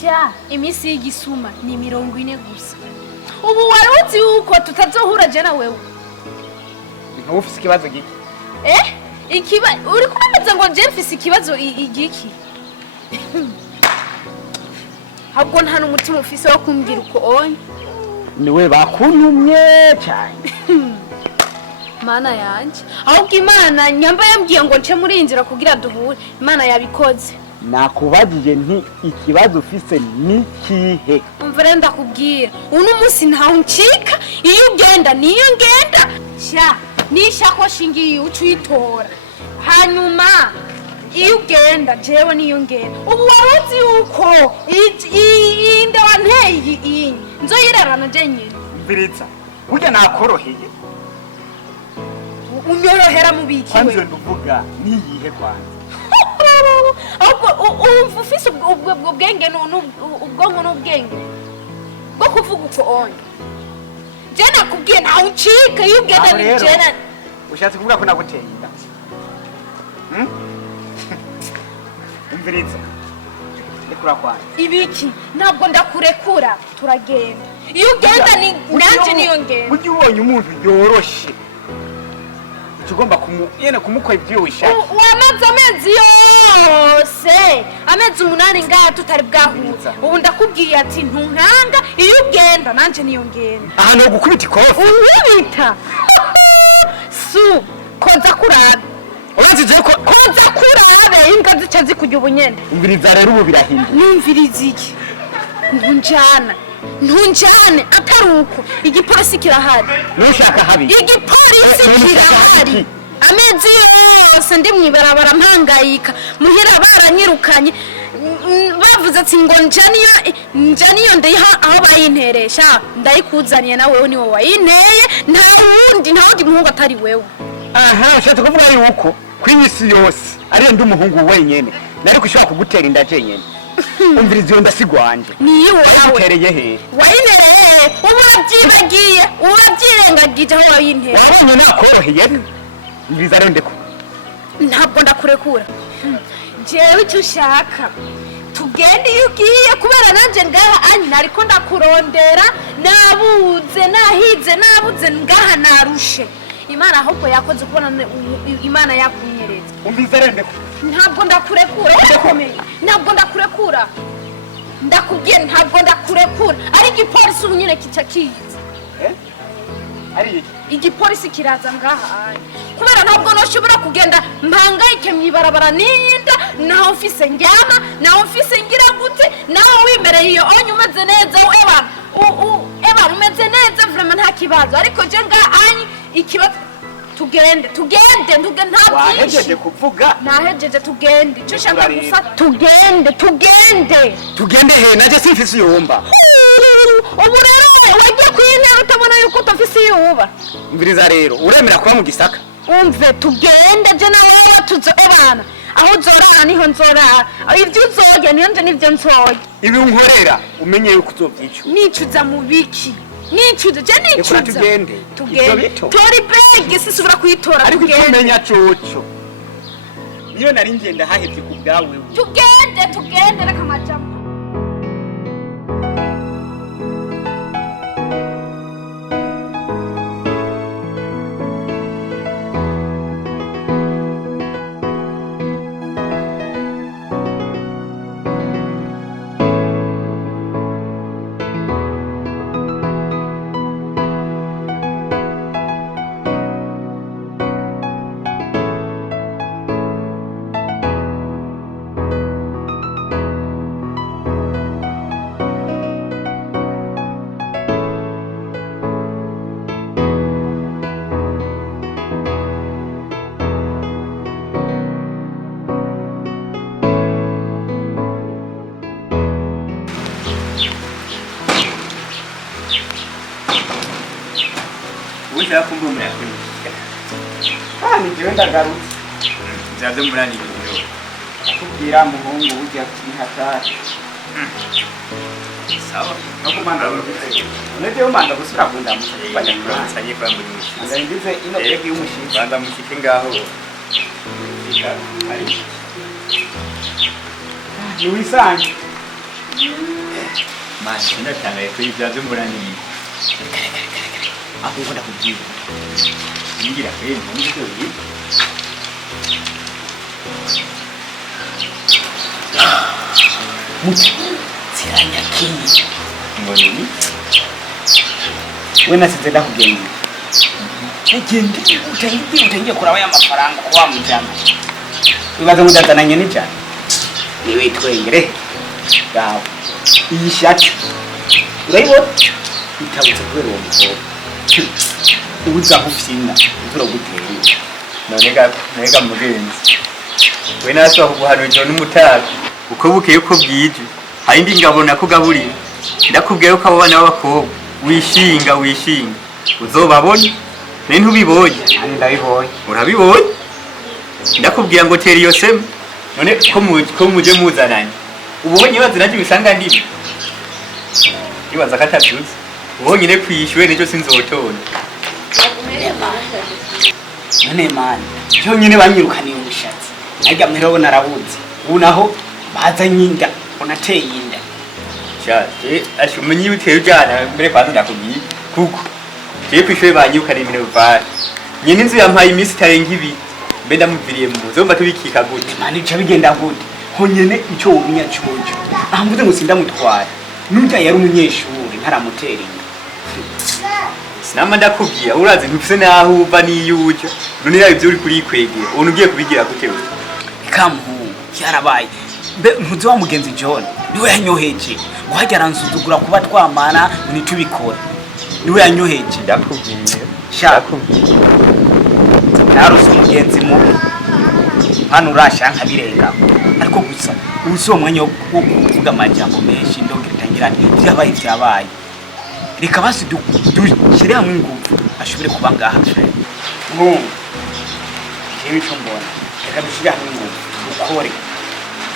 sha imisi y'igisuma ni 40 gusa. Ubu waruzi uko tutazohura je na wewe. Ntuba ufise ikibazo giki? Uri kumbaza ngo je mfise ikibazo igiki? Habwo nta n'umutima ufise wo kumbwira uko onye. Niwe bakuntumye cyane. Mana yanje. Ahubwo Imana nyamba yambwiye ngo nce muri inzira kugira duhure. Imana yabikoze. Nakubajije nti ikibazo ufise ni kihe? Umvire ndakubwira. Uno munsi ntaho ncika, iyo ugenda niyo ngenda. Sha nishako shingiye ucitora. Hanyuma iyo ugenda jewe niyo ngenda. Ubu waruzi uko inde wanteye iyi nzoyirarana je nyine. Mviritsa. Burya nakoroheye. Unyorohera mubiki we. Kwanze nduvuga niyihe kwanze. Ahubwo ufise ubwo bwenge ubwonko n'ubwenge bwo kuvuga uko onye. Je nakubwiye ntaho ucika iyo ugenda ni jena. Ushatse kuvuga ko naguteye inda. Mviritsa. Ekura kwanze. Ibiki ntabwo ndakurekura turagenda. Iyo ugenda ni nanje niyo ngenda. Burya ubonye umuntu yoroshe. Tugomba kumukora ibyo wishaka. Wamaze amezi yose amezi 8 ngaha tutari bwahuza. Ubu ndakubwiye ati ntunkanga iyo ugenda nanje niyo ngenda. Aha no gukubita ikofi. Unyibita. Su koza kuraba. Uranzije ko koza kuraba imbwa zica zikujya ubunyene. Umviriza rero ubu birahinda. Numviriza iki? Ntunjane ataruko igipolisi kirahari. Nushaka habi. Igipolisi kirahari. Amezi yose ndi mwibarabara mpangayika. Muhira baranyirukanye. Bavuze ati ngo njaniyo ndayiha aho bayinteresha. Ndayikuzaniye na wewe ni wowe wayinteye. Nta wundi muhungu atari wewe. Aha, ushatse kuvuga ari uko kw'isi yose ari ndi umuhungu wenyene. Nari kushaka kugutera inda je nyene. Umviriza iyo ndasigwanje. Ni wawe. Utereye he? Wayintereye. Urabyibagiye. Urabyirengagije aho wayintereye. Wabonye nakoroheye. Umviriza rero ndeko. Ntabwo ndakurekura. Jewe icyo ushaka. Tugende iyo ugiye kubera nanje ngaha anyi nariko ndakurondera nabuze nabuze ngaha narushe. Imana ahubwo yakoze kubona Imana yakunyereza. Umviriza rero ndeko. Ntabwo ndakurekura ukomeye. Ntabwo ndakurekura. Ndakubwiye ntabwo ndakurekura. Ari igipolisi ubunyene kica kiza. Ari iki? Igipolisi kiraza ngaha. Kubera ntabwo noshobora kugenda mpangayike mwibarabara n'inda naho mfise njyama naho mfise ngira gute naho wimereye iyo onye umeze neza eba umeze neza vraiment nta kibazo ariko je ngaha ikibazo tugende nta byinshi. Wahejeje kuvuga? Nahejeje tugende. Cyo shaka gusa tugende he naje simfise yumba. Ubu rero wagiye kwintera utabona yuko utafise yuba. Mviriza rero uremera kuba mu Gisaka? Umve tugende je nawe tuzo ebana. Aho uzorara niho nzorara. Ibyo uzoge niyo nje nivyo nzoge. Ibi unkorera umenye yuko uzovyica. Nicuza mu biki? Nicuza je nicuza. Tugende. Tori bag sisubira kuyitora tugende. Ariko kumenya coco. Niyo nari ngenda hahevye ku bwawe. Tugende reka majambo. Uza kumbu mna. Ni jewe ndagarutse. Zaze murani ibyo. Kubwira muhungu ujya kihatari. Sawa. Nakumanda uruze. Nende umanda gusura kunda musubanya kwa. Sanye kwa munyushi. Ngandize ino begi y'umushiki. Banda mushike ngaho. Ari. Ni wisanje. mani sinatangaye kuri byazo mbonaniye aho ngomba kugira ngira kweli ngira kweli muti siranya kinyi ngoni we nasize ndakugenda egende utangiye kuraba ya mafaranga kwa mujana bibaza mudazananye n'ijana niwe twengere yawe iyi shati urayibona itabutse kubera uwo mukobwa ubuza kufyina uzuragutera nega mugenzi we nasaba kuguhanurira n'umutaka uko bukeye uko bwije hari indi ngabo nakugaburira ndakubwiye ko abo bana b'abakobwa wishinga uzobabona ne ntubibonye ndabibonye urabibonye ndakubwira ngo tera iyo sema none ko muje muzananye ubonye baziranje bisanga ndibi ibaza katabyuze ubonye ne kwishyuwe n'icyo sinzotona none mani cyo nyine banyirukaniye ubushatsi najya mero narabuze ubu naho bazanye inda unateye inda cyane ashumenye uteye ujana mbere kwanza ndakubwiye kuko je kwishyuwe banyirukaniye minerval nyine inzu yampaye iminsi itarenga ibi mbe ndamuviriye mu nzu mba tubikika gute mani cyo bigenda gute honyene icyo ubunya cyojo ahamvuze ngo sindamutwara nujya yari umunyeshuri ntaramutera inda sinama ndakubwiye urazi ntufise naho uva niyuja none yawe ibyo uri kurikwegera ubona ugiye kubigira gute we ikamuhungu cyarabaye mbe ntuzi wa mugenzi John niwe yanyoheje guhajya aransuzugura kuba twamana nitubikora niwe yanyoheje ndakubwiye ndakubwiye narose umugenzi mubi hano urasha nkabirenga ariko gusa uzi uwo mwanya wo kuvuga amajambo menshi ndongera itangira byabaye reka basi dushyire hamwe ingufu ashobore kuba ngaha nkungu jewe icyo mbona reka dushyire hamwe ingufu dukore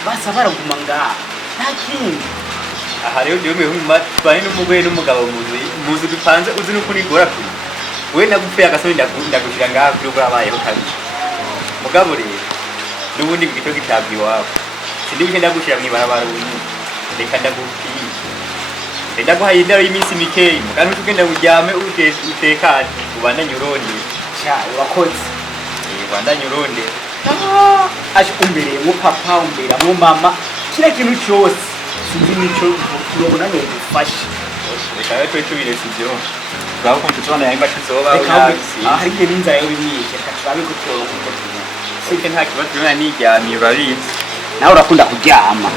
basa baraguma ngaha nta kindi aha rero jewe mehuma twari n'umugore n'umugabo muzi dupanze uzi nuko nigora kuri we nagupfuye agasoni ndagushira ngaha kuri ubwo abayeho kabiri mugabo rero n'ubundi gito gitabwa iwabo sindi buke ndagushira mw'ibarabara ubu reka ndagupfiye ndaguhaye indaro y'iminsi mikeyi kandi utugenda uryame utekane ubandanye uronde urakoze ubandanye uronde aje umbereye mu papa umbera mu mama kira kintu cyose sinzi nico urabona no gufasha reka rero tubiretse ibyo urabo ko tuzona yamba tuzoba hari igihe n'inzara yo bimyije reka turabe gutoro kuko tuzi sike nta kibazo rero niryamiye urabizi nawe urakunda kuryama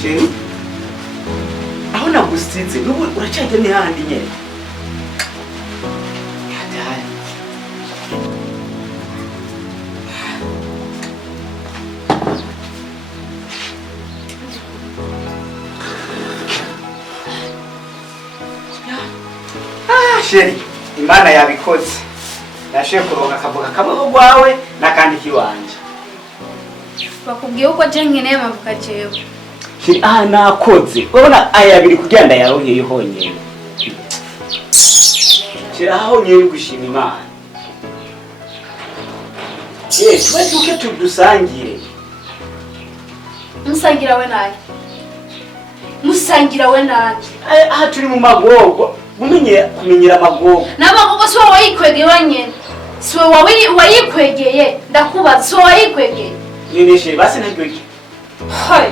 Sheri aho nagusize nubu uracyajya ni handi nyene hatari Sheri Imana yabikoze nashiye kuronka akavuga kamwe gwawe nakandi kiwanje bakubwiye uko je nkeneye amavuka jewe Sheri nakoze urabona aya abiri kugira ndayaronkeye honyene Sheri aho nyeri gushima Imana tuke tudusangire musangira we naye musangira we naye aha turi mu magogo kumenyera amagogo n'amagogo si wowe wayikwegeye wenyine si wowe wayikwegeye ndakubaza si wowe wayikwegeye nene Sheri basi ntaryoke Hai.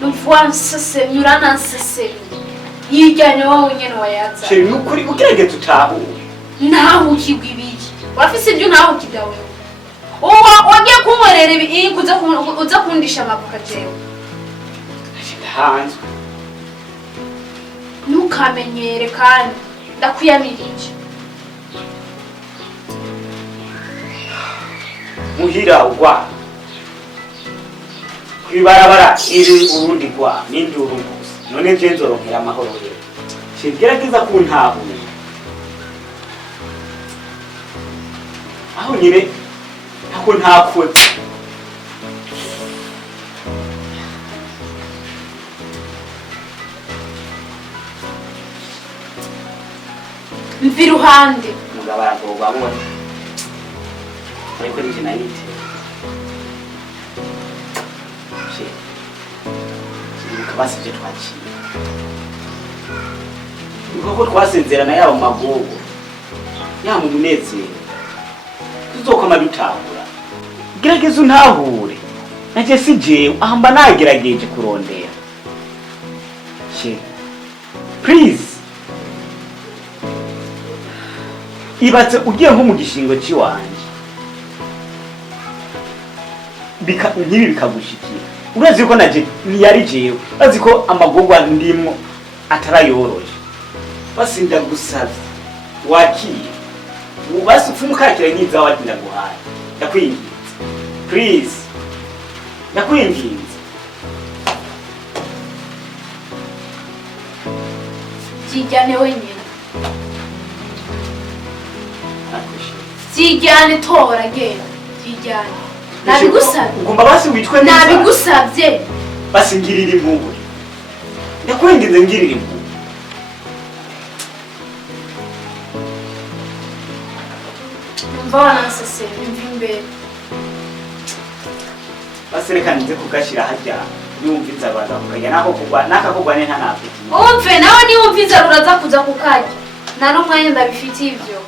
Numva nsesemye uranansesemye. Yijyanye wowe nyene wayaza. Sheri nukuri ukirege tutahu. Naho ukigwa ibiki. urafise ibyo ntaho kigawe wagiye kunywerera ibi uza kundisha amavuka jewe hanzwe ntukamenyere kandi ndakuyamirije muhira ugwa kwibarabara iri urundi gwa n'induru gusa none je nzoronkera amahoro rero shigerageza kuntahura aho nyine ntako ntakwe mvi iruhande mugabo aragorwa abona ariko nije nayite basije twakira uko twasezerana yaba mu magogo yaba mu munezero tuzokoma dutahura gerageza untahure nanje si jewe ahamba nagerageje kurondera please ibatse ugiye nko mu gishingo ciwanje nkibi bikagushikira urazi ko naje ntiyari jewe urazi ko amagogwa ndimwo atarayoroje basi ndagusavye wakire basi upfumukakire nkiza wagira guhaye ndakwinginze please ndakwinginze kijyane wenyine kijyane tora genda kijyane nabigusabye ugomba basi witwe neza nabigusabye basi ngirira impuhwe ndakwinginze ngirira impuhwe numva wanansesera imva imbere basi reka nize kugashira harya niwumva inzara kukajya nakakugwa ne ntanafite umve nawe niwumva inzara uraza kuza kukarya nta n'umwanya ndabifitiye ibyo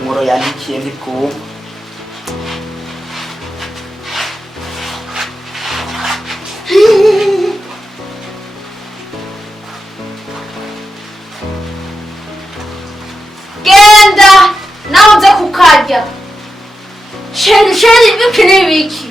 nkoro yandikiye ndikuma genda nawe uze kukarya sheri ibiki n'ibiki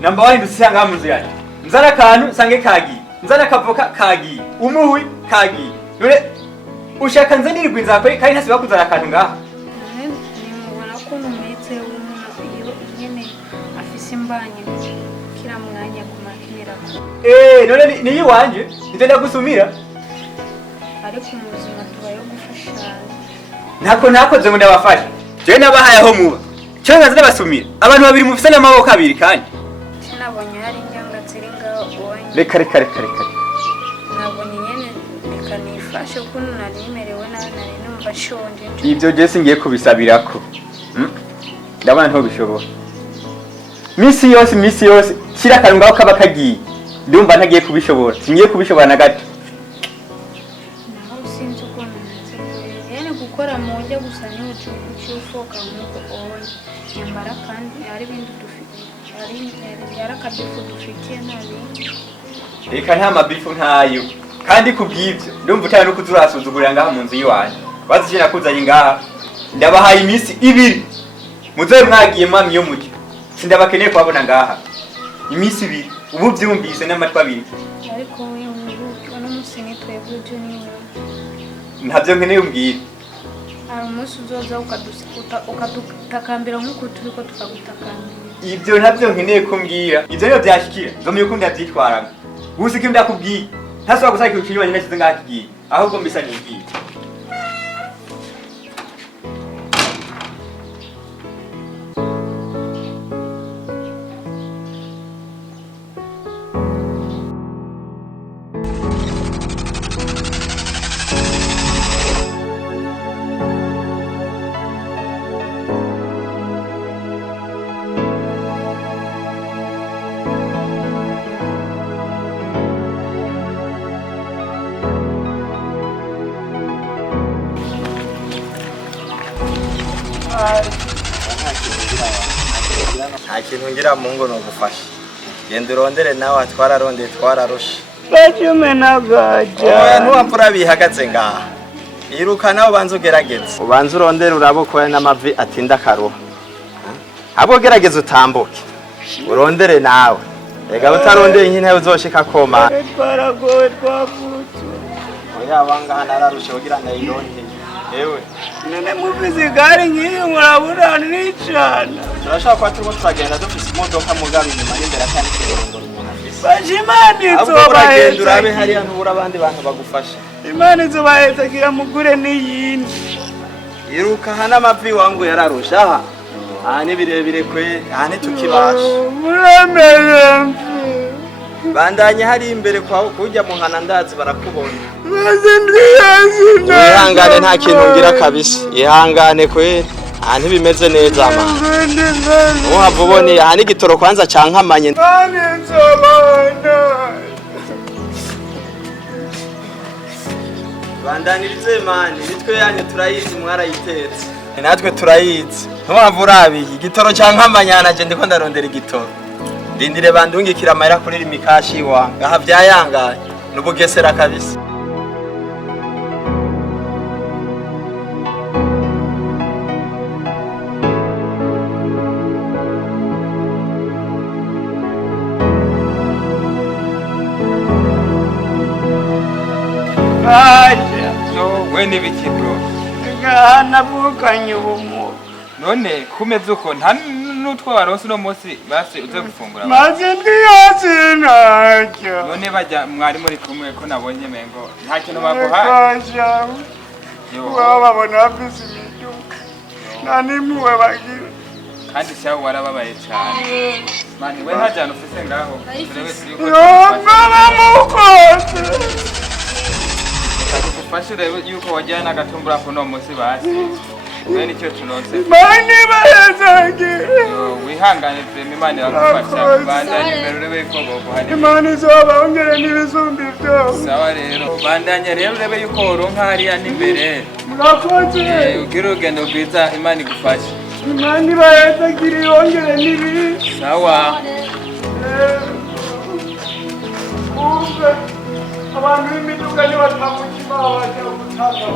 namba wari ndusanga mu nzira nzara akantu sange kagiye nzara akavoka kagiye umuhwi kagiye none ushaka nze ndirigwa inzakwe kandi ntasiba kuzana akantu ngaha nimubona ko numetse w'umuntu iyo nyene afise imbanye kira mwanya kumakinira none niyi wanje nje ndagusumira ariko mu buzima tubayo gufashanya ntako nakoze ngo ndabafasha je nabahaye aho muba cyo nkaze ndabasumira abantu babiri mufise n'amaboko abiri kandi sinabonye hari injanga ziri ngaho uwanye reka nabonye nyene reka nifashe ko narimerewe nawe nari numva nshonje ibyo je singiye kubisabirako ndabona nto bishobora misi yose kira akantu ngaho kaba kagiye ndumva ntagiye kubishobora singiye kubishobora na gato naho sinzi uko nameze yene gukora mu buryo gusa niho cyufoka nk'uko oye nyambara kandi hari ibindi dufite hari akabifu dufitiye ntabindi reka nta mabifu ntayo kandi kubw'ibyo ndumva utari no kuzurasuzugurira ngaha mu nzu yiwanyu bazi je nakuzanye ngaha ndabahaye iminsi 2 muzoye mwagiye mwami yo mujye sindabakeneye kwabona ngaha iminsi 2 ubu byumvise n'amatwi abiri ariko uno munsi nitwebwe ibyo niwe ntabyo nkeneye umbwira hari umunsi uzoza ukadutakambira nk'uko turiko tukagutakambira ibyo ntabyo nkeneye kumbwira ibyo niyo byashikira nzomye uko ndabyitwaramo gusa iki ndakubwiye ntasubira gusaka ikintu kinyuranye nashyize ngaha kigiye ahubwo mbisa nibwiye nta kintu ngira mu ngo nogufasha genda urondere nawe twararondeye twararushe bajume nagaja ntuwapfura bihagaze ngaha iruka nawe ubanza ugerageze ubanza urondere urabokoye n'amavi atinda akaruha abo gerageza utambuke urondere nawe ega utarondeye nk'intebe uzoshika koma twaragowe twavutu oya wangaha nararushe ugira ndayironde ewe none muvize igare nk'iyi murabura nicana turashaka kuba turimo turagenda dufise imodoka mugabe inyuma y'imbere atari kirongora umuntu afise bajimani ahubwo uragenda urabe hariya ntubura abandi bantu bagufasha imana izobahezagira mugure n'iyindi iruka aha n'amavi wangu yararusha aha ni birebire kwe aha ntitukibasha muremeye bandanye hari imbere kwawe kujya muhana ndazi barakubona maze ndiyazina ihangane nta kintu ngira kabisa ihangane kwe aha ntibimeze neza ma ntuhava ubone aha n'igitoro kwanza cankamanye bandanirize mani nitwe yanyu turayizi mwarayitetse natwe turayizi ntuhava urabiye igitoro cankamanye naje ndiko ndarondera igitoro ndindire bandungikira amahera kuri rimikashi wanga aha vyayangaye n'ubugesera kabisa aja we n'ibiki bro ngaha navukanye ubumuga none kumeze uko nta n'utwo waronse uno munsi basi uze gufungura maze ndiyazinaja none bajya mwari muri kumwe ko nabonye mengo nta kintu baguhaye aja waba babona bafise imiduga nta n'impuhwe bagira kandi cyawe warababaye cyane mani we nta jana ufise ngaho turebe turi ko yomba mukose tugufashe urebe yuko wajyana n'agatumbura kuno munsi basi we nicyo turonse mani bahezagira wihangane vrema imana irakufasha bandanye imbere urebe yuko boguhari imana izobongere n'ibizumbi vyose sawa rero bandanye rero urebe yuko woronka hariya n'imbere murakoze ugire urugendo rwiza imana igufashe imana ibahezagira yongere n'ibindi sawa umve abantu b'imiduga nibatuma mu kibaho bajya gutanga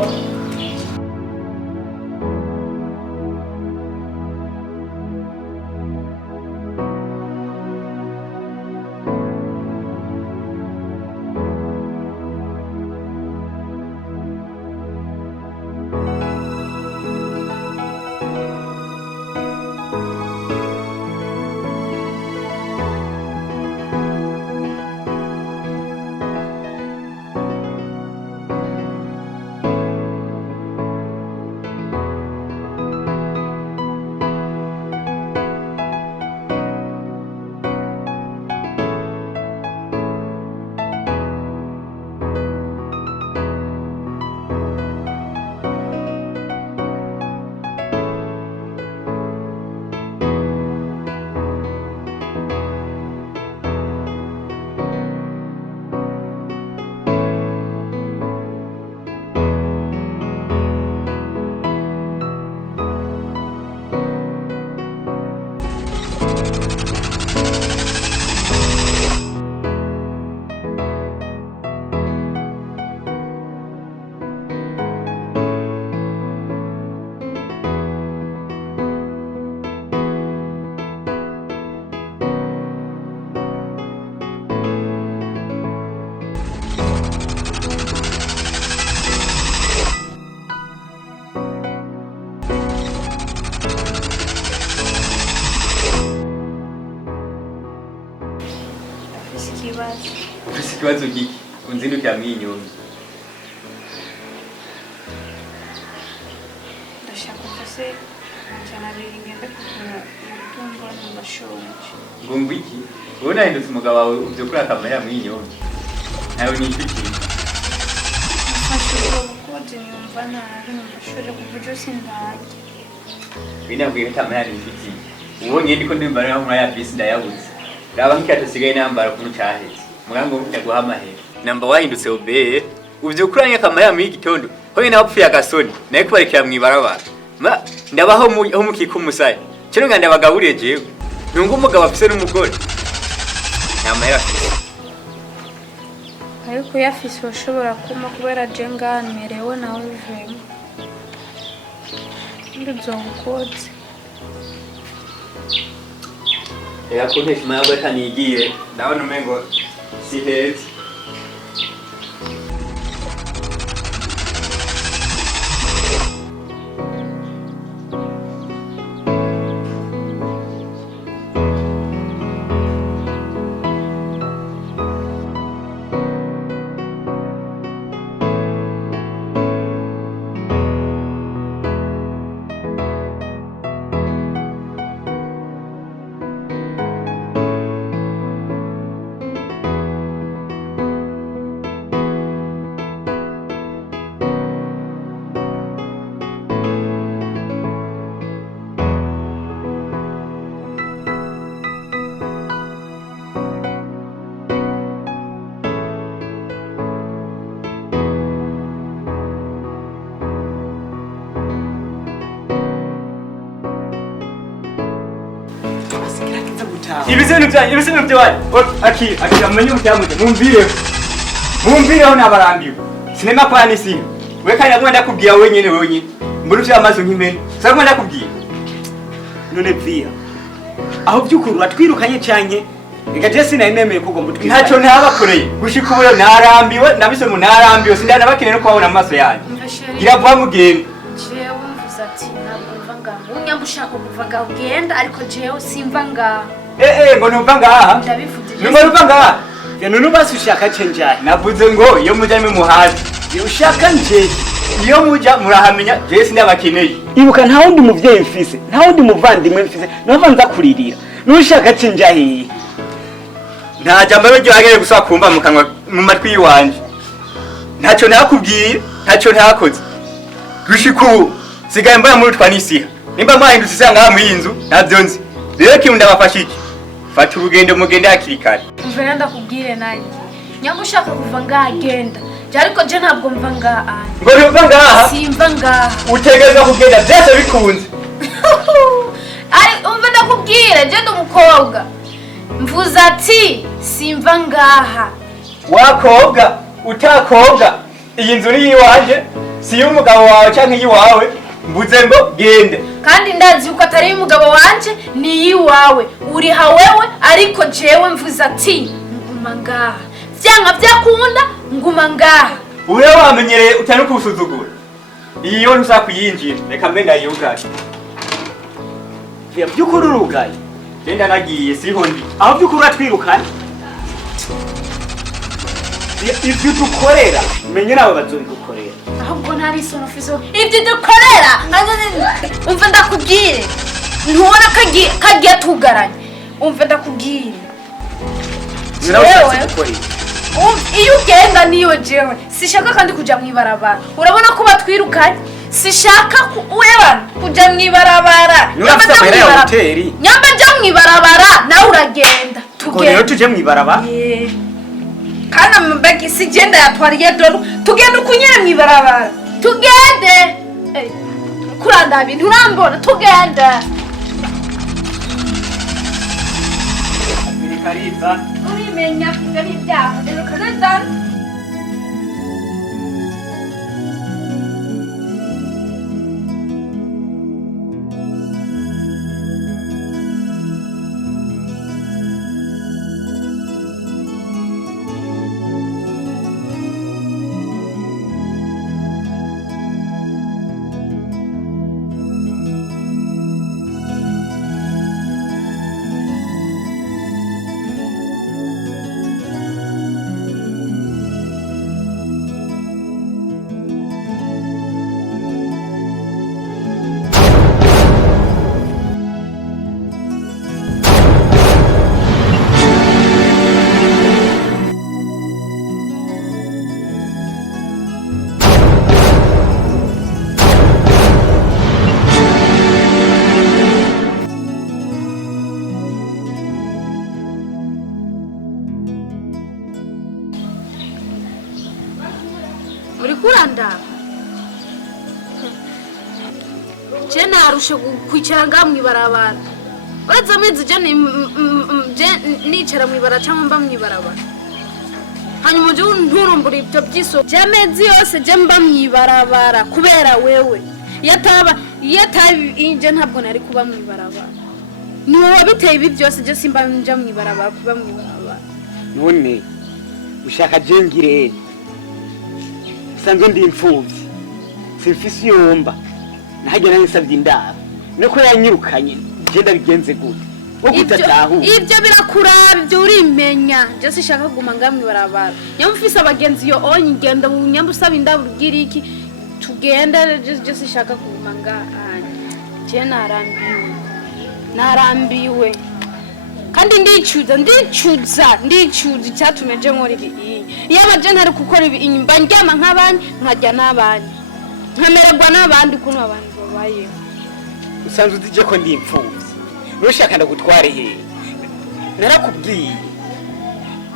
ufise ikibazo giki unzindukira mw'inyoni ndashaka ufise amajana abiri ngende kugura umutungo n'amashonje ngo ngwiki wowe nahindutse umugabo wawe uvyukuri akamahera mw'inyoni nawe nishukire mfashe ubwo bukozi nyumva nabi numva shore kuva ejo sindajya binabwiye ko atamahera nifitiye ubonye ndiko ndimbara naho muri aya bisi ndayabuze raba nk'ikato sigaye nambara kuno caheze mugango ndaguha amahera namba wahindutse obeye uvyukuranye akamahera muri gitondo hoye nawe upfuye agasoni naye kubarekera mw'ibarabara ndabaho ho mukika umusaya kino nga ndabagaburiye jewe nunga umugabo afise n'umugore nta mahera afise ariko uyafise ushobora kuma kubera je nganmerewe nawe bivemo nduzongukotse reka kuntesha imayagwe atanigiye ndabona umengo si heza ibizinu byanyu akira amenye umutyamuje mumvireho nabarambiwe sinema kwa nisi we kandi nagomba ndakubwira wenyene mbona ufite amaso nk'imene sagomba ndakubwira none via aho byukuru atwirukanye cyane reka je sinanemeye ko ugomba utwirukanye ntacyo ntabakoreye gushika ubu narambiwe ndabise mu narambiwe sindana bakeneye no kubabona amaso yanyu gira vuba mugende jewe mvuze ati ntabwo mva ngaho unyamba ushaka kuva ngaho ugenda ariko jewe simva ngaho ngo numva ngaha ndabivugije numva ngaha none basi ushaka cenjaye navuze ngo iyo mujya muhazi ushaka nje iyo mujya murahamenya je sindabakeneye ibuka nta wundi muvyeyi mfise nta wundi muvandimwe mfise nova nza kuririra nushaka cenjaye nta jambo ryo agere gusaba kumva mu kanwa mu matwi yiwanje ntacyo nakubwiye ntacyo ntakoze gushika ubu sigaye mbona muri twanisiha nimba mwahindutse isanga mu yinzu ntabyo nzi rero kimu ndabafasha iki fata urugendo mugende hakiri kare mvera ndakubwire nanjye nyamba ushaka kuva ngaha genda je ariko je ntabwo mva ngaha ngo ntumva ngaha simva ngaha utegereza kugenda byose bikunze ari umva ndakubwire je ndi umukobwa mvuze ati simva ngaha wakobwa utakobwa iyi nzu ni iyiwanje si y'umugabo wawe canke iyiwawe mvuze ngo gende kandi ndazi yuko atari umugabo wanje ni iyiwawe uriha wewe ariko jewe mvuze ati nguma ngaha vyanka vyakunda nguma ngaha uriya wamenyereye utari kusuzugura iyo ntuza kuyinjira reka mbe ndayugaye via byukuri urugaye genda nagiye siho ndi aho byukuri atwirukanye ivyo dukorera menye nawe bazobigukorera ahubwo ntari isono ufise ibyo dukorera umva ndakubwire ntubona kagiye tugaranye umva ndakubwire iyo ugenda niyo jewe sishaka kandi kuja mwibarabara urabona ko batwirukanye sishaka webana kuja mwibarabara nyamba nja mwibarabara nawe uragenda tugenda tuje mwibarabara kana mbagi sigenda yatwariye doro tugenda ukunyere mwibarabara tugende kuranda bintu urambona tugende kariza urimenya kugana ibyaha rero kanada je narushe kwicara nga mwibarabara baza amezi je nicara mwibara cyangwa mba mwibarabara hanyuma je nturumbura ibyo byiso by'amezi yose je mba mwibarabara kubera wewe yataba inje ntabwo nari kuba mwibarabara ni wowe biteye ibi byose je simba nja mwibarabara kuba mwibarabara none ushaka jengire sanzo ndi imfuvyi simfisi yomba nahajya nani savye indaro nuko yanyirukanye je ndabigenze gute wo gutatahu ibyo birakuraba ibyo urimenya je sishaka kuguma ngamwe barabara nyamufise abagenzi yo onye ngenda unyamba usaba indaro ugira iki tugenda je sishaka kuguma ngahanye je narambiwe kandi ndicuza cyatumeje nkora ibi iyo abaje ntari gukora ibi inyumba ndyama nk'abandi nkajya n'abandi nkamererwa n'abandi kuno abantu babayeho usanzwe utije ko ndi imfuvyi nushaka ndagutware he narakubwiye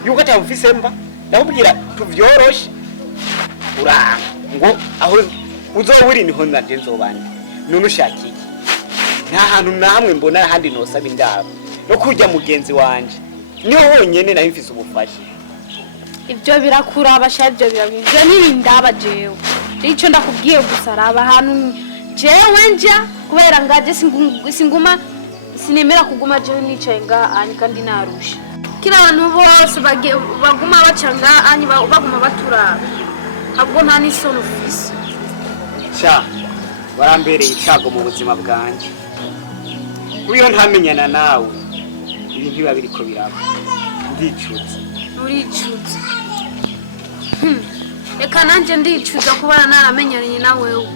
yuko atamufise mba ndakubwira tuvyoroshe uranga ngo aho uzoburi niho nanje nzobandi none ushakiye nta hantu namwe mbona handi nosaba indaro no kujya mugenzi wanje niho honyene nayo mfise ubufasha ibyo birakuraba shabyo birabije n'ibindaba jewe ico ndakubwiye gusaraba hantu jewe nja kubera ngaje singuma sinemera kuguma jewe nicaye ngaha kandi narusha kila abantu bose baguma bacanga anyi baguma baturaba habwo nta nisono ufise cha warambereye icago mu buzima bwanje uyo ntamenyana nawe ibintu biba biriko biraba ndicuza uricuza reka nanje ndicuza kubana naramenyanye na wewe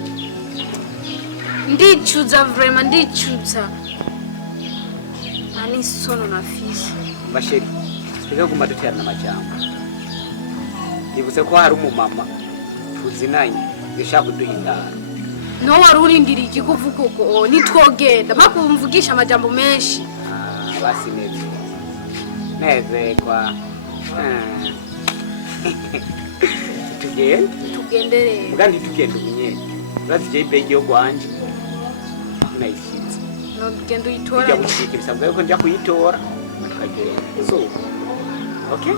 ndicuza vraiment ndicuza ani sono nafise basheri reka guma duterana amajambo ibuze ko hari umumama tuzinanye yashaka kuduhindara no warurindira iki kuvuga uko nitwogenda makumvugisha amajambo menshi basi neze kwa tugendere mugandi tugenda umunye urazi je bege yo gwanje nayishitse no gendo yitora njya gushika bisabwa yuko njya kuyitora tukagenda so okay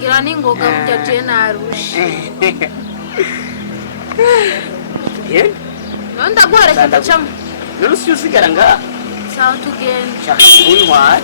gira ningoga mujya je narusha nonda gore kitachamu none si usigara nga sawa tugenda chakunwa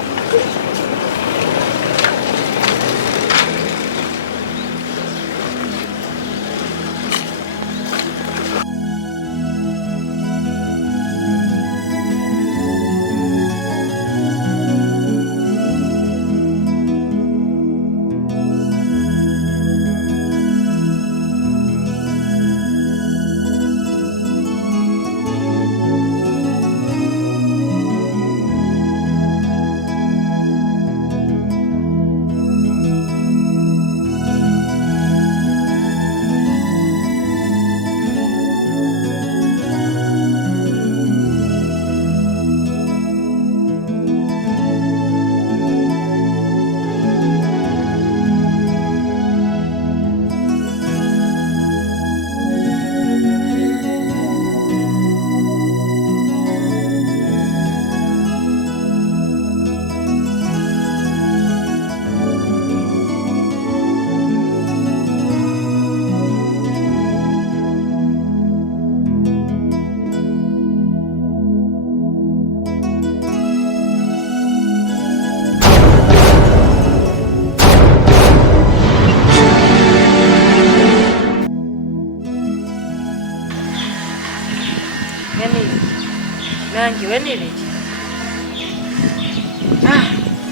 nangi weniriki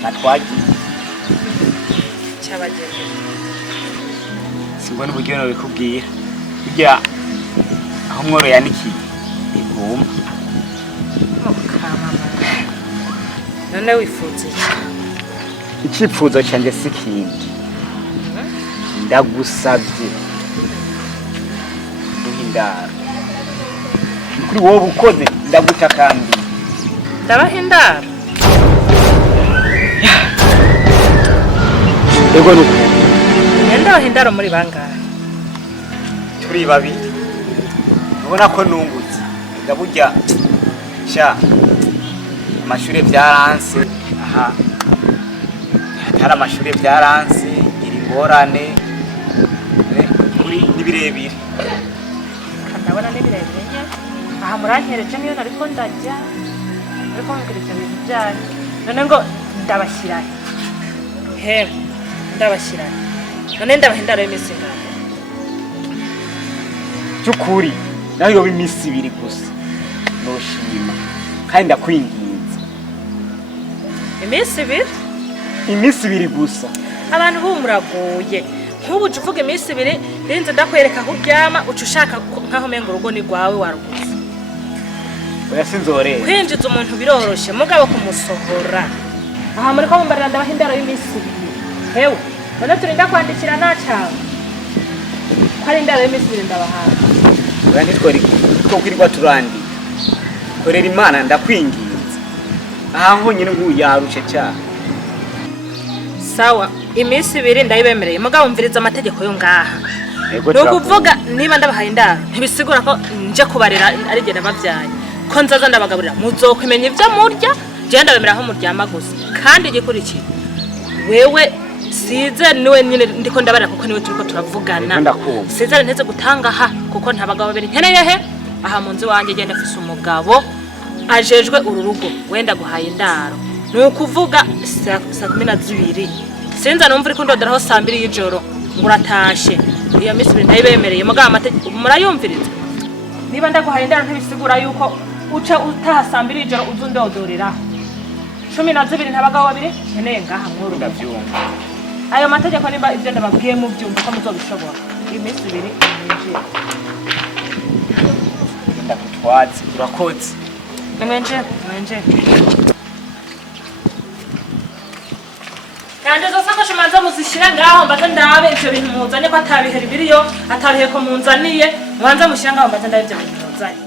natwaje cyabageze simbona uburyo nabikubwira bijya aho mworo yanikiye igomba none wifuza iki icipfuzo canje sikindi ndagusabye duhindara kuri wowe ukoze ndagutakambi ndabahindara ego nuko ndabahindara muri bangahe turi babiri ubona ko nungutse ndaburya sha amashuri byaranse aha hatari amashuri byaranse iri ngorane kuri nibirebire ndabona n'ibirebire nye aha murankereje niyo nariko ndajya ariko mbwira ibyo bintu byanyu none ngo ndabashyirahe hewe ndabashyirahe none ndabahindaro y'iminsi ngahe cyukuri naho yoba iminsi ibiri gusa noshima kandi ndakwinginze iminsi ibiri iminsi ibiri gusa abantu bubu muragoye nk'ubu uca uvuga iminsi ibiri rinze ndakwereka aho uryama uca ushaka nk'aho umenga urugo ni rwawe waruguze oya sinzorera kwinjiza umuntu biroroshye mugabo kumusohora aha muri ko mumbarira ndabaha indaro y'iminsi ibiri hewe none turinda kwandikira nacawe ko ari indaro y'iminsi ibiri ndabahaye oya ntitwo kwirirwa turandika korera imana ndakwinginze aha honyine nguyu yarushe cyane sawa iminsi ibiri ndayibemereye mugabo mviriza amategeko yo ngaha Ego ni ukuvuga niba ndabahaye indaro ntibisigura ko nje kubarera ari jye nababyaye ko nzaza ndabagaburira muzokwimenya ibyo murya jewe ndabemera aho muryama gusa kandi igikurikiye wewe size niwe nyine ndiko ndabarira kuko niwe turiko turavugana size nteze gutanga aha kuko nta bagabo babiri nkeneye he aha mu nzu wanjye genda afise umugabo ajejwe uru rugo wenda guhaye indaro ni ukuvuga saa 12 sinza numva uriko ndoderaho saa 2 y'ijoro ngo uratashe iyo minsi ibiri ndayibemereye mugabo amategeko murayumviriza niba ndaguhaye indaro ntibisigura yuko uca utaha saa 2 y'ijoro uza undodoreraho 12 nta bagabo babiri nkeneye ngaha nkuru ndabyumva ayo mategeko niba ibyo ndababwiye mu byumva ko muzobishobora iminsi ibiri mwinjire ndagutwatse urakoze mwenje kandi zo sakoshi manza muzishira ngaho mbaza ndabe ivyo bintu muzanye ko atabihera biriyo atabihe ko munzaniye mwanza mushira ngaho mbaza ndabe ivyo bintu muzanye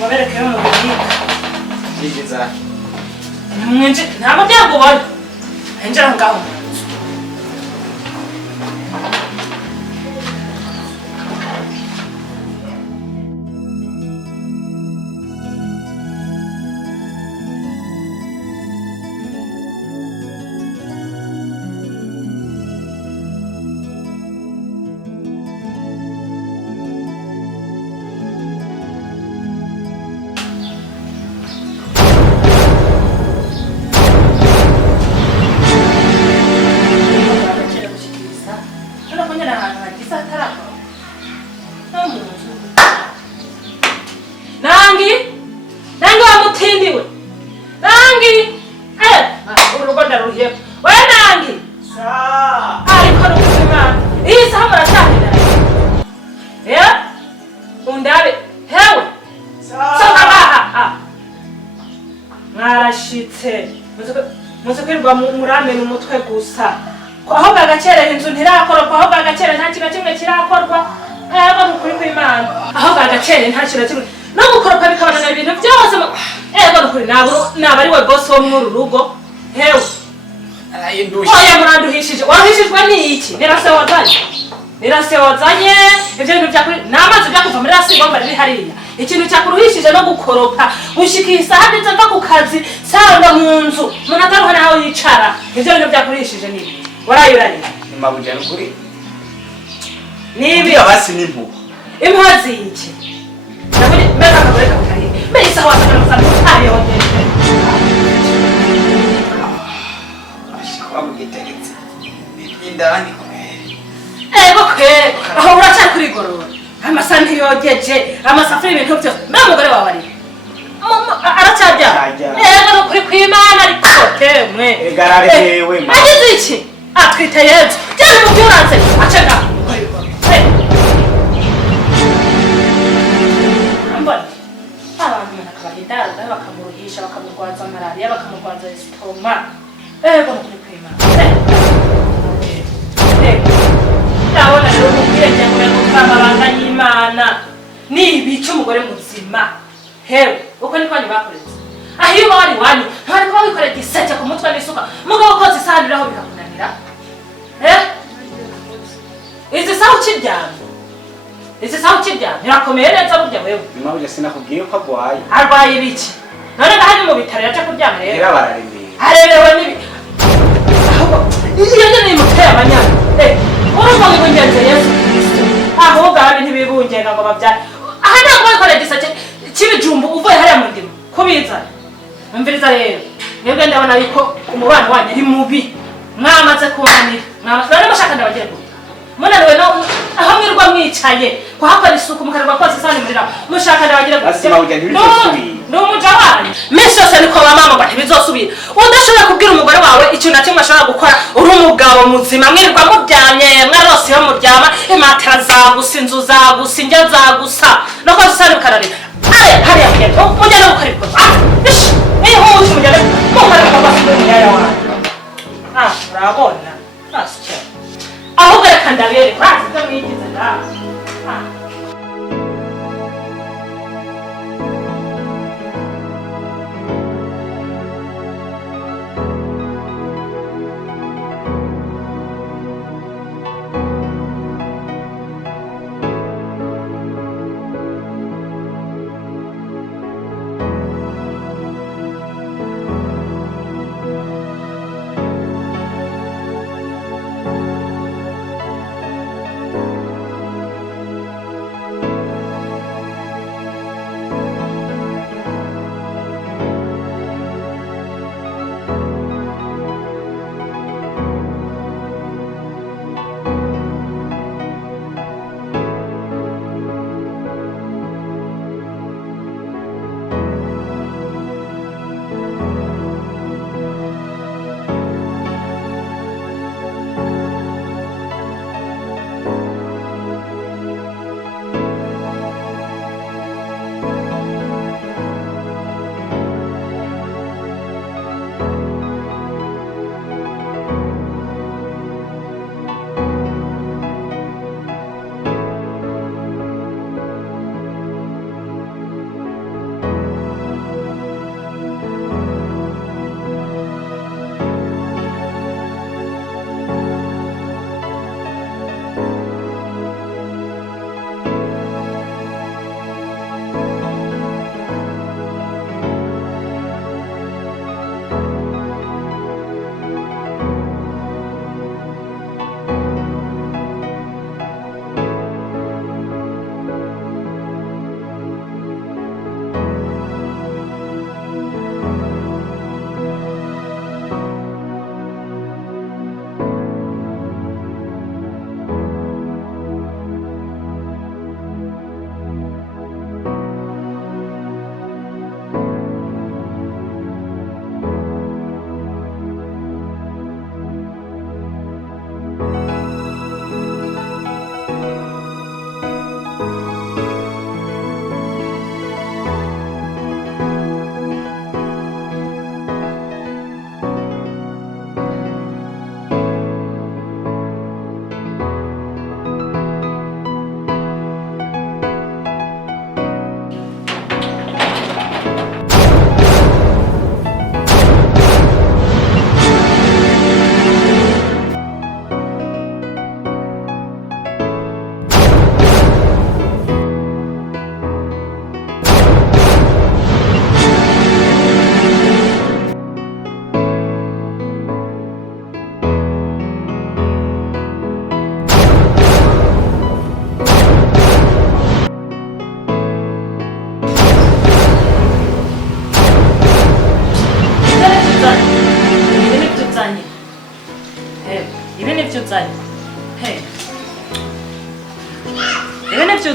waberekeyo mu bubika yigeza mwinji ntabwo byagubona hinjira ngaho muramena umutwe gusa aho bagacerera inzu ntirakorwa aho bagacerera nta kintu kimwe kirakorwa aba nukuri kw'Imana aho bagacerera nta kintu kimwe no gukoropa bikabanana ibintu byose ego nukuri naba ari we boss wo mu rugo hewe oya muranduhishije waruhishijwe n'iki nirase wazanye ibyo bintu byakuri n'amazi byakuva muri rasi ngomba riri hariya ikintu cyakuruhishije no gukoropa ushikisa haditse mva ku kazi sanga mu nzu umuntu ataruhana aho yicara ibyo bintu byakuruhishije nibi warayurari imabujya n'ukuri nibi abasi n'impuha impuha ziki ndabona meza kabureka butahi mbese wasanga musanga utari hogeje ashikwa mugitegetse bindani ego kwere aho uracyari kurigorora amasa ntiyogeje amasafuriya ibintu byose mbe umugore wawe ari aracyajya ego nukuri kw'Imana ariko temwe egararewe agize iki atwite yezu cyane mu byuranze acega ambona abantu bakabahindara bakamuruhisha bakamurwaza malaria bakamurwaza estoma ego nukuri kw'Imana ndabona rero umubwire cyangwa ngo amabanga y'Imana nibica umugore muzima hewe uko niko wanyu bakoretse aho iyo wari wanyu ntari kuba wikorera igiseke ku mutwe n'isuka mugabo koza isahani iraho bikakunanira izi saha ukiryamye irakomeye neza burya wewe Mama sinakubwiye ko agwaye. arwaye ibiki none ngaho ni mu bitaro yaje kuryama rero Era bararembeye. arebewe n'ibi iyo nyene imuteye amanyana urumva ngo ngenze Yesu Kristo ahubwo abi ntibibungenga ngo babyare aha ntabwo wikorera igiseke cy'ibijumbu uvuye hariya mu ndimo kubiza umviriza rero mwebwe ndabona ariko umubano wanyu ari mubi mwamaze kunanira none mushaka ndabagire gute munaniwe no aho mwirwa mwicaye kuhakora isuku mukarwa kose isani murira mushaka ndabagire gute Asima ujya ntibizosubira. Ndumuja wanyu misi yose niko bamama ngo ntibizosubira udashobora kubwira umugore wawe ikintu na kimwe ashobora gukora uri umugabo muzima mwirirwa muryamye mwarose yo muryama imatera zagusa inzu zagusa indya zagusa no kose isani bikararira hariya mugende mujyane gukora ibikorwa nihuti mujyane mukora ibikorwa by'umuyaya wanyu urabona nasicyo ahubwo reka ndabereka urazi ibyo mwigize nawe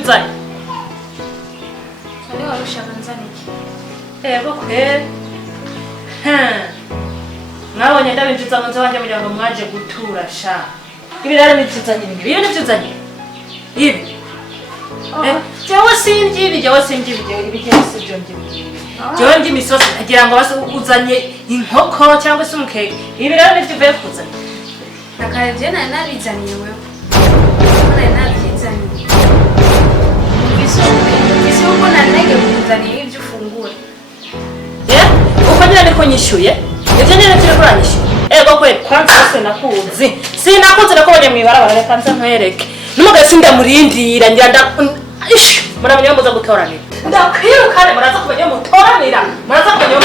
uzanye Sole warushaka nzaniki Ego kwe Mwabonye ndabinjiza munze wanje kugira ngo mwaje gutura sha Ibi rero nituzanye ibi nituzanye Ibi Jewe sinji ibi jewe sinji ibi jewe sibyo ngibi Jewe ndi misosi agira ngo uzanye inkoko cyangwa se umukeke Ibi rero nituvuye kuzana Nakaje na nabizaniye wewe Nari nabyizaniye Biso ko nyishyuye ibyo nyine turi kuranyishyura ego kweli kwanza sinakuzi sinakuzi nakubonye mwibarabara reka nze nkwereke n'umugabo sindamurindira ngira muramenya muza gutoranira ndakwirukane muraza kumenya mutoranira muraza kumenya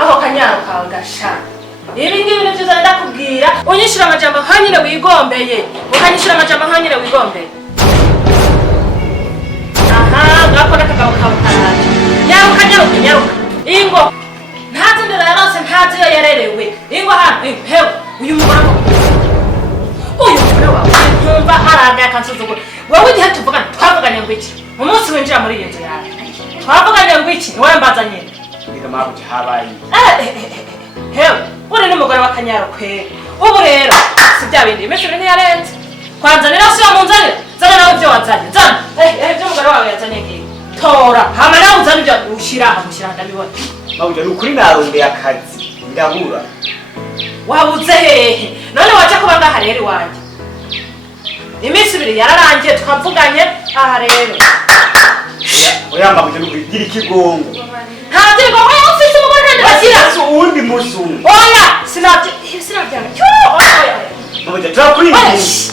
aho kanyaro kawe gasha ibi ngibi ni byiza ndakubwira unyishyura amajambo nkanyine wigombeye ukanyishyura amajambo nkanyine wigombeye aha ngakora akagabo kawe karaje nyaruka ingo ntazi ndera yarose ntazi iyo yarerewe ingo hano hewe uyu mugore wawe ntumva aranga akansuzugura wowe igihe tuvugana twavuganye ngo iki umunsi winjira muri iyi nzu yawe twavuganye ngo iki niwe mbazanye reka mabuja habaye hewe uri n'umugore w'akanyaro kwe ubu rero si bya bindi iminsi ibiri ntiyarenze kwanzanira si yo munzanira zana nawe ibyo wazanye zana ibyo umugore wawe yazanye ngiye tora hama nawe uzana ibyo ushyira aha mushyira ndabibona mabuja ni ukuri narondeye akazi ndabura wabuze hehe none waca kuba ngaha rero iwanjye iminsi ibiri yararangiye twavuganye aha rero oya mabuja ni ukuri gira ikigongo nta byigongo wowe ufite umugore kandi bagira uwundi munsi umwe oya sinabyanga oya mabuja turakurinda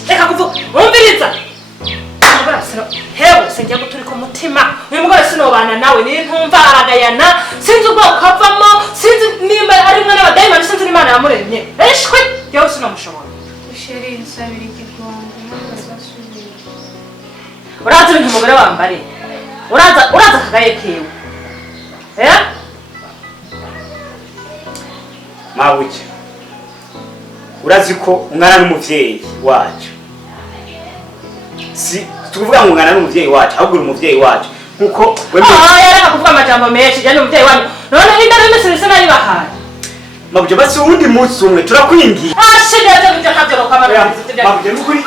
reka kuvuga wumviriza hewe sinjya guturi ku mutima uyu mugore sinobana nawe niyo ntumva aragayana sinzi ubwoko avamo sinzi nimba ari mwe n'abadayimani sinzi n'imana yamuremye eshwe yewe sinamushobora Sheri nsabira igigongo n'agasubira. uraza ibintu umugore wambare uraza akagaye kiwe mabuja urazi ko umwana n'umuvyeyi wacu si tuvuga ngo umwana n'umuvyeyi wacu ahubwo uri umuvyeyi wacu nkuko yareka kuvuga amajambo menshi jya n'umuvyeyi wanyu none indaro y'imisi nayibahaye mabuja basi uwundi munsi umwe turakwingiye ashigeze kujya kabyoroka mabuja ni ukuri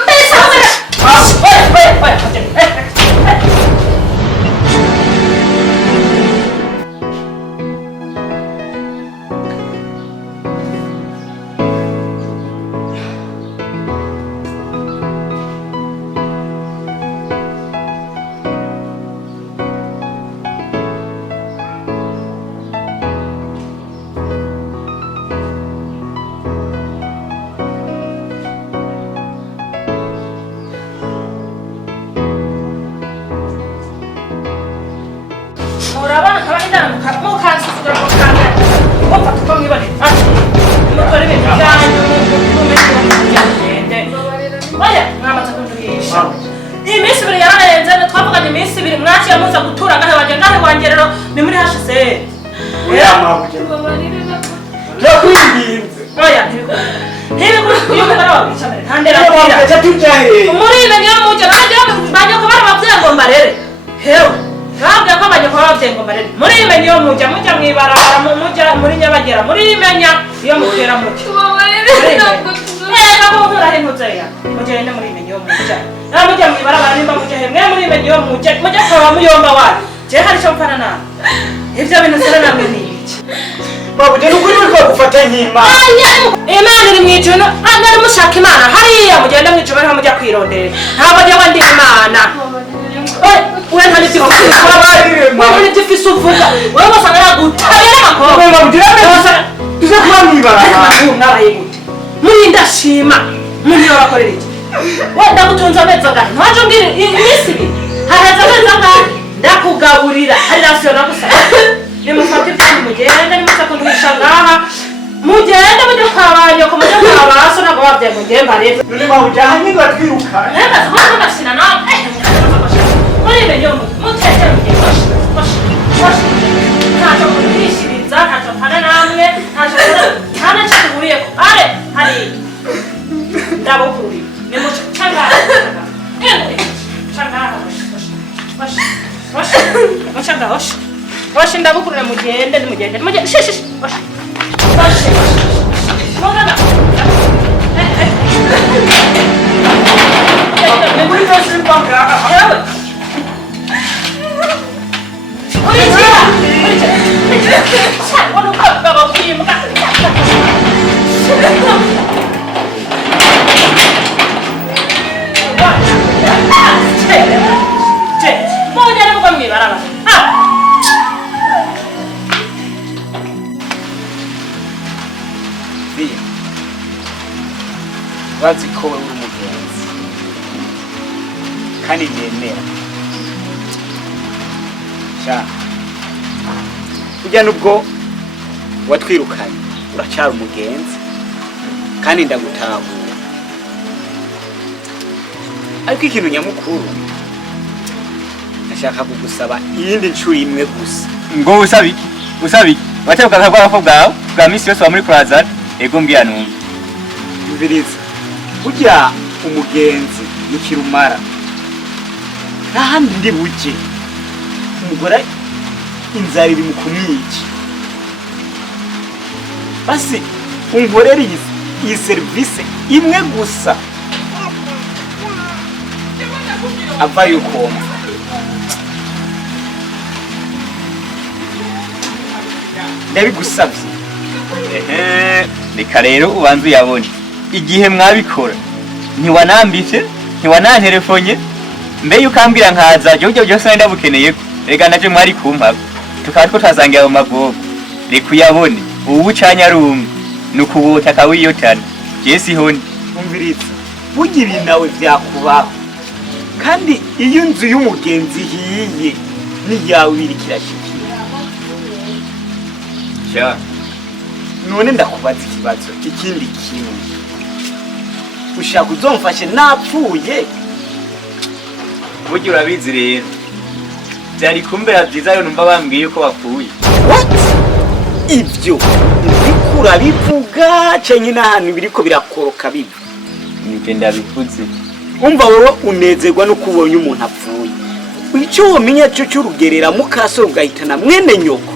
iminsi ibiri yararenze twavuganye iminsi ibiri mwaciye muza gutura ngahe wanje ngahe wanje rero ni muri hashise oya mabuja turakwinginze oya ntibikuri uyu mugore wawe icamere ntandera umuribe niyo mujya bajya ko bari bavyeyi ngo mbarere hewe ntabwo ko bajya ko bavyeyi ngo mbarere muribe niyo mujya mwibarabara mujya muri nyabagera murimenya iyo mutera mucyo ntabwo nkurahenutse ya mugende murimenya iyo mujya mujya mwibarabara nimba mujya hemwe murimenya iyo mujya kwa muyomba wawe je hari cyo mpana nawe ivyo bintu sera namwe ni iki mabuja n'ukuri uriko gufata nk'imana imana iri mwijuru nari mushaka imana hariya mugenda mwijuru ariho mujya kwirondera ntabwo njyewe ndi imana we ntari ibyo ufise uvuga wowe wasanga nagutabira amakobwa tuze kuba mwibarabara mwabaye gute muri ndashima muri yo bakorera iki wenda gutunza amezi angahe ntaje umbwira iminsi ibiri haheze amezi angahe ndakugaburira hari rasiyo nagusaba nimufate ibyanyu mugende nimuze kunduhisha ngaha mugende mujye kwa banyoko mujye kwa baso ntabwo wabyaye mugende barebe none mabuja hanyine batwiruka nenda siko ndasina nawe muribe nyombo mutekere mugende washi ntacyo kurishiriza ntacyo mpana namwe ntacyo ntana cyatuguriye ko are hari ndabukuriye nimuce cyangwa washi ndabukurira mugende nimugende shishi washi mugana muri bose mbanga yewe wana ukaba bakwimuka sha ujya nubwo watwirukanye uracyari umugenzi kandi ndagutahura, ariko ikintu nyamukuru ndashaka kugusaba iyindi nshuro imwe gusa. ngo usaba iki watebuka akagwara bwawe bwa misi yose wa muri kurazana ego mbwira numva umviriza burya umugenzi nikirumara n'ahandi ndi bujye umugore inzara iri mu kumwica, basi unkorere iyi serivisi imwe gusa ava yukoma. Ndabigusabye. Reka rero ubanze uyabone igihe mwabikora ntiwanambitse ntiwananterefonye mbe ukambwira nkaza jyo byose ndabukeneye ko rega naje mwari kumpa tukaba two twasangiye ayo magogo reka uyabone ubu bucanya rumwe nukubuta kawiyotana jesi honi umviriza burya ibi nawe byakubaho, kandi iyo nzu y'umugenzi hiye niyawe birikirashikira. sha none ndakubaza ikibazo ikindi kimwe, ushaka uzomfashe napfuye? burya urabizi rero byari kumbera byiza rero numva bambwiye ko bapfuye. What? Ibyo bikura bivuga cenye n'ahantu biriko birakoroka biva nibyo ndabivuze. umva wowe unezerwa no kubonye umuntu apfuye, icyo womenya cyo cy'urugerera mukaso ugahitana mwene nyoko,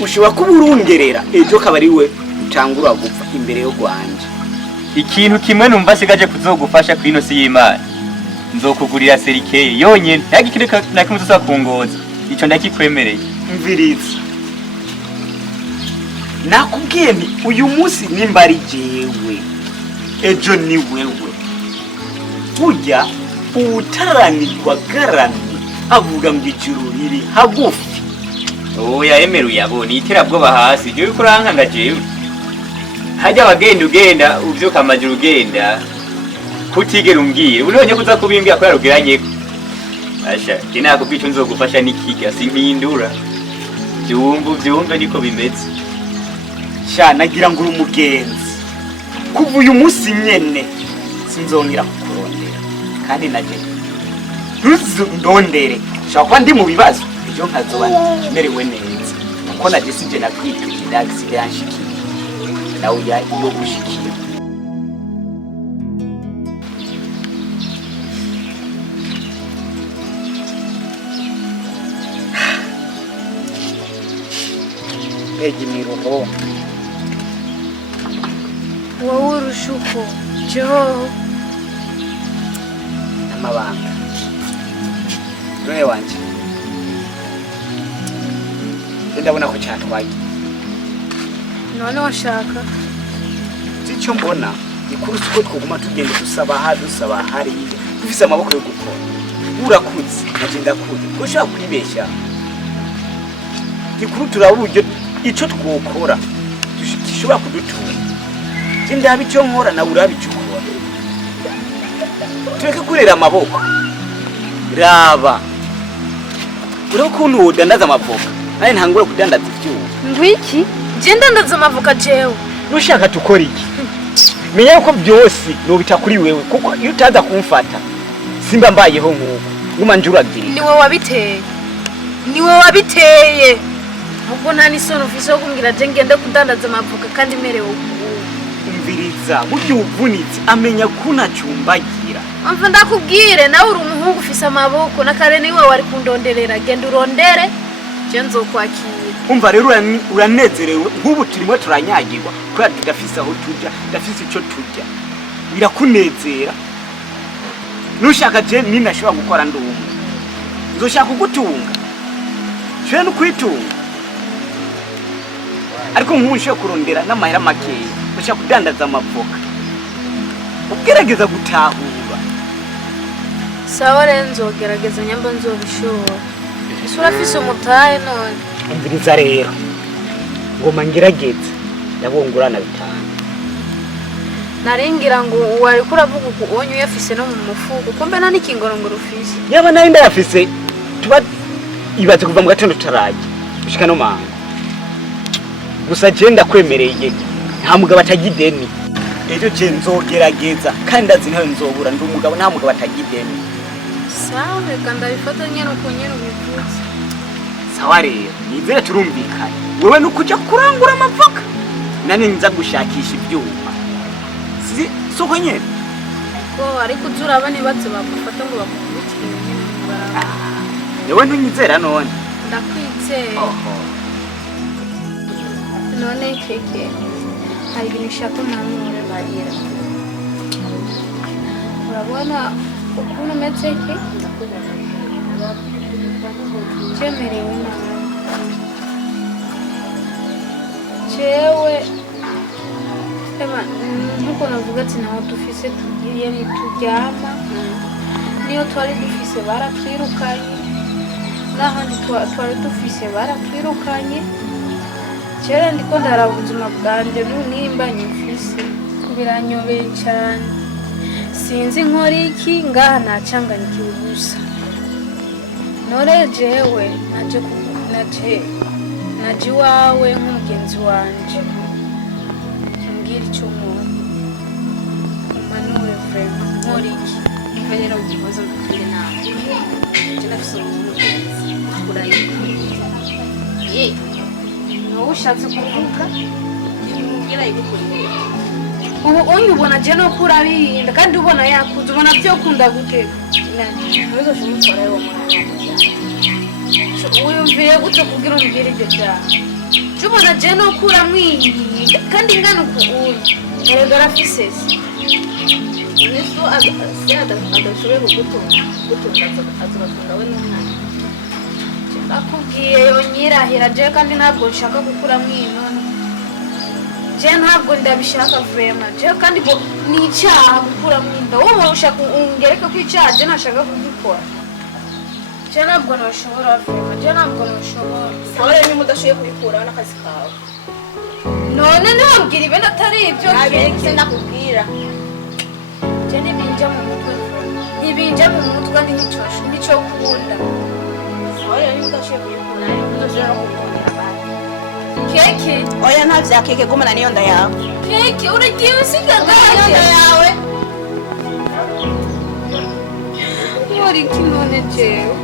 ushobora kuba urungerera ejo kaba ari we utangura gupfa imbere yo gwanje. Ikintu kimwe numva sigaje kuzogufasha ku ino si y'Imana nzokugurira serikeye yonyene yagikireka nakimutsa kungoza ico ndakikwemereye. Mviriza nakubwiye nti uyu munsi nimba ari jewe ejo ni wewe, burya utaranirwa garani avuga ngo ijuru riri hagufi. Oya emera uyabona iterabwoba hasi je uriko urankanga jewe hajya abagenda ugenda uvyuka amajuru ugenda kutigera umbwire unonye kuza kubimbwira ko yarugeranyeko asha kinakubwiye ico nzogufasha nikiga simpindura byumve niko bimeze. Sha nagira ngo uri umugenzi kuva uyu munsi nyene sinzongera kukurondera, kandi naje ntuzundondere shaka kuba ndi mu bibazo ejo nkazoba merewe neza, kuko naje sije nakwituje ndagisige yanshikiye nawe iyo gushikiye. Egi miruho wowe urushuko jeho n'amabanga rohe wanje ndabona ko cyatwaye. none washaka icyo mbona ikuru uko twoguma tugenda dusaba hariya dufise amaboko yo gukora, urakuze naje ndakuze ko ushaka kwibeshya. ikuru turaba uburyo ico twokora dushobora kudutunga, ndaba icyo nkora nawe uraba icyo ukora, tureke kurera amaboko. Raba uriho ukuntu wodandaza amavoka nawe ntangura kudandaza ivyuma. Ngwiki je ndandaza amavoka jewe nushaka tukora iki? Menya yuko byose nobita kuri wewe, kuko iyo utaza kumfata simba mbayeho nk'uko nguma njuragira. niwe wabiteye ahubwo nta n'isono ufise yo kumbwira je ngende kudandaza amavoka kandi merewe ubu. Umviriza burya uvunitse amenya ko ntacumbagira. Amva ndakubwire nawe uri umuhungu ufise amaboko nakare niwe wari kundonderera, genda urondere je nzokwakira. Umva rero uranezerewe nk'ubu turimo turanyagirwa kubera tudafise aho tujya, tudafise icyo tujya, birakunezera. Nushaka je ninashobora gukora ndumwe nzoshaka kugutunga shwe no kwitunga, ariko nk'unshe kurondera n'amahera makeya ushaka kudandaza amavoka ugerageza gutahura. Sawa rero nzogerageza nyamba nzobishobora. Ese urafise umutahe none? Umviriza rero ngoma ngerageza ndabongurana bitanu. Naringira ngo wari kuravuga uko onye uyafise no mu mufuko kumbe nta n'ikingorongoro ufise. Yaba nari ndayafise tuba ibaze kuva mu gatondo taraye gushika no manga gusa je ndakwemereye nta mugabo atagideni ejo je nzogerageza kandi azi ntawe nzobura ndi umugabo nta mugabo atagideni sawa reka ndabifata nyene uko nyene ubivuze sawa rero nizere turumvikanye wewe nukuja kurangura amavoka nani nza gushakisha ibyuma si soko nyene ko ariko uzuraba nibatse bagufata ngo bakubikire nyene yewe ntunyizera none ndakwizeye none keke hari ibintu ushaka namwe barira urabona ukuntu umeze ke cyemerewe nawe jewe nkuko navuga ati naho dufise tugiye ntituryama niyo twari dufise baratwirukanye n'ahandi twari dufise baratwirukanye kera ndiko ndaraba ubuzima bwanje nimba nyifise biranyobeye cyane sinzi nkora iki ngaha nacanganya ikibusa nore jewe naje iwawe nk'umugenzi wanje mbwira icyo nkora umanure vrema nkora iki niba rero ugihoza mbwire nawe je nafise umugenzi urayikuriye wowe ushatse kuvuga nimubwira igukuriye ubu unyubona je no kurabirinda kandi ubona yakuze ubona byo kunda guteka ntibizo shumutwara yo mwana wiyumvire gute kugira umbwire ibyo cyane ubona je no kuramwiyiga kandi ingana uku uyu erega arafise niso adashoboye gutunga azobatunga we n'umwana nakubwiye yonyirahira je kandi ntabwo nshaka gukura mwinone je ntabwo ndabishaka vrema je kandi bo ni icyaha gukura mwinda wowe ushaka ungereka ko icyaha je nashaka kugikora je ntabwo nashobora vrema je ntabwo nashobora sawa rero niba udashoboye kubikura n'akazi kawe none ntiwambwira ibintu atari ibyo nabeke ndakubwira je ntibinja mu mutwe ntibinja mu mutwe kandi nicyo kunda sawa rero niba udashoboye kubikura udashobora kubikora abandi keke oya nta vya keke gumana niyo nda yawe keke uragiye usiga niyo nda yawe nkora iki none jewe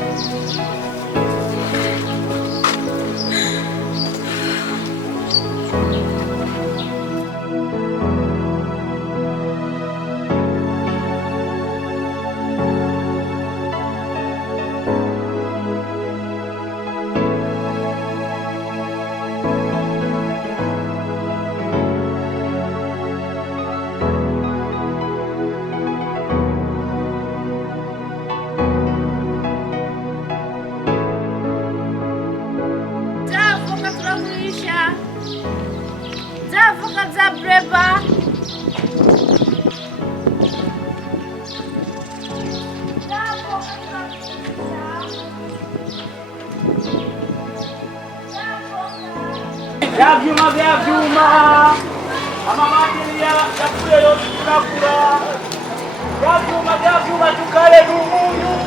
Breva. vya vyuma amabati yakuye yote tunakula vya vyuma tukale dumunyu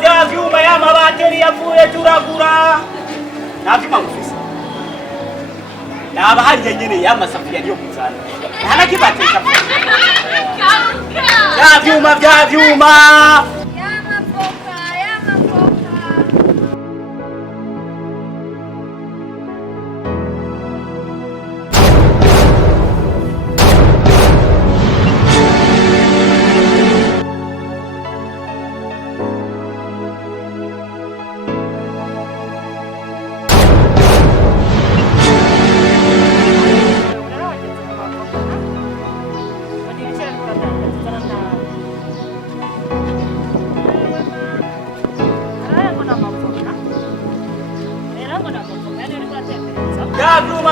vya vyuma ya mabateri yavuye turagura nta vyuma mufise naba hari nyene y'amasafuriya yo kuzana hana kibateka vya vyuma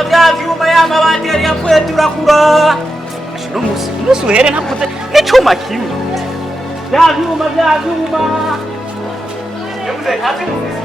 vya vyuma ya mabateri yavuye turakura ashino musi uhere ntakuze n'icuma kimwe vya vyuma yavuze ntazi mufise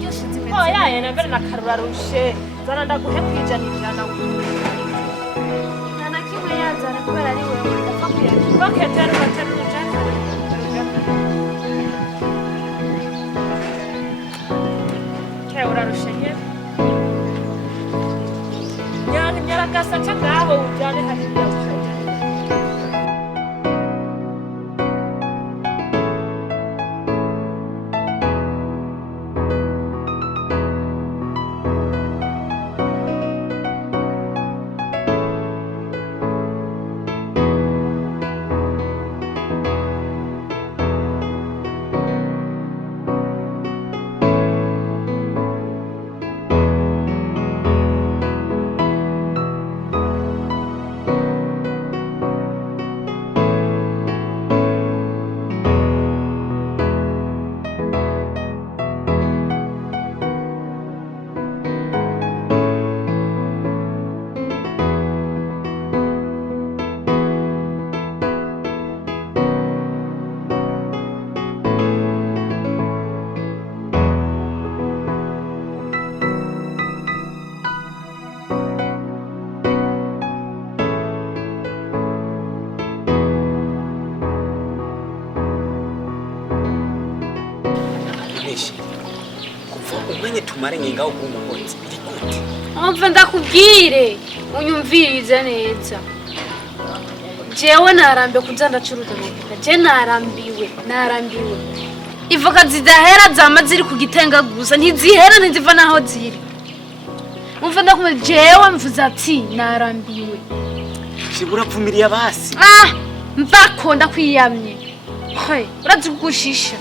ziraryoshe zimeze oya yena mbere nakarura rushe zana ndaguhe kwijanijana nta na kimwe yazana kubera ari wewe ndapfa kuyakira baketera baterura jakare ke urarushe nye nyaragasa cyangwa ujyane hariya ushaje umwanya tumare ngingaho kumuhotse iri gute umva ndakubwire unyumvirize neza jewe narambiwe kuza ndacuruza amavuka je narambiwe ivoka zidahera zama ziri ku gitenga gusa ntizihera ntiziva naho ziri umva ndakubwira jewe mvuze ati narambiwe sibura pfumiriya basi mbako ndakwiyamye hoye urazi kugushisha